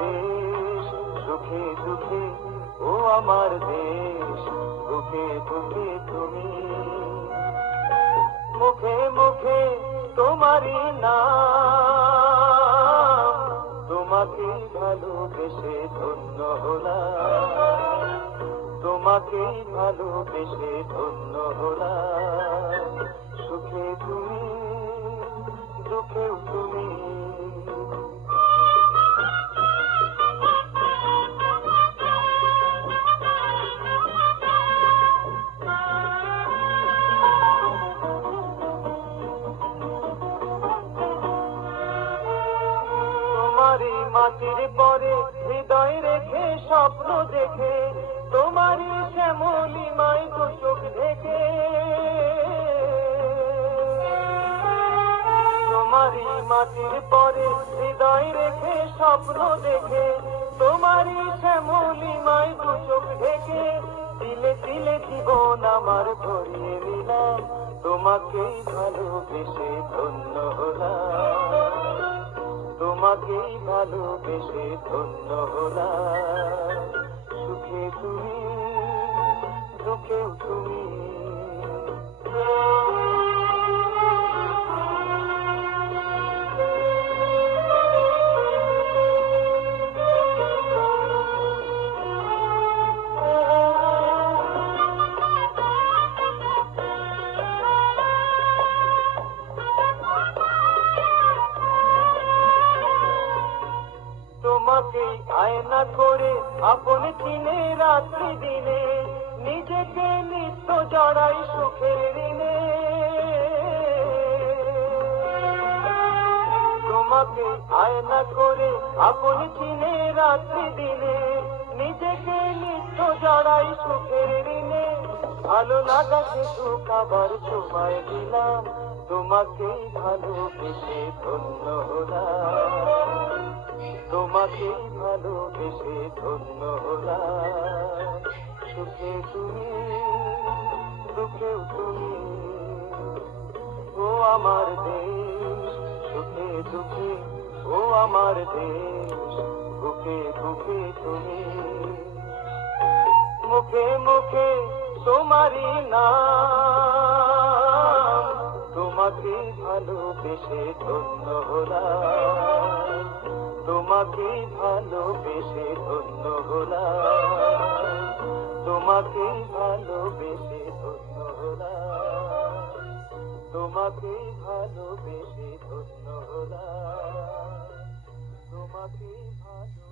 দেশ, সুখে দুঃখে ও আমার দেশ, বুকে বুকে তুমি, মুখে মুখে তোমারই নাম, তোমাকে ভালোবেসে ধন্য হলাম, তোমাকে ভালোবেসে ধন্য হলাম, সুখে তুমি, দুঃখেও তুমি। তোমারই মাটির পরে হৃদয় রেখে স্বপ্ন দেখে, তোমারই শ্যামলিমায় দু চোখ ঢেকে, তোমারই মাটির পরে হৃদয় রেখে স্বপ্ন দেখে, তোমারই শ্যামলিমায় দু চোখ ঢেকে, তিলে তিলে জীবন আমার ভরিয়ে নিলাম, তোমাকেই ভালোবেসে ধন্য হলাম, তোমাকেই ভালোবেসে ধন্য হলাম, সুখে তুমি, দুঃখেও তুমি। তোমাকে আয়না করে আপন চিনে রাত্রি দিনে, নিজেকে নিত্য জড়াই সুখের ঋণে, তোমাকে আয়না করে আপন চিনে রাত্রি দিনে, নিজেকে নিত্য জড়াই সুখের ঋণে, ভালো লাগাকে সুখ আবার সময় দিলাম, তোমাকেই ভালোবেসে ধন্য হলাম, তোমাকেই ভালোবেসে ধন্য হলাম, সুখে তুমি, দুঃখেও তুমি, ও আমার দেশ, সুখে দুঃখে ও আমার দেশ, বুকে বুকে তুমি, মুখে মুখে তোমারই নাম, তোমাকে ভালোবেসে ধন্য হলাম, তোমাকে ভালোবেসে ধন্য হলাম, তোমাকে ভালোবেসে ধন্য হলাম, তোমাকে ভালোবেসে ধন্য হলাম, তোমাকে ভালো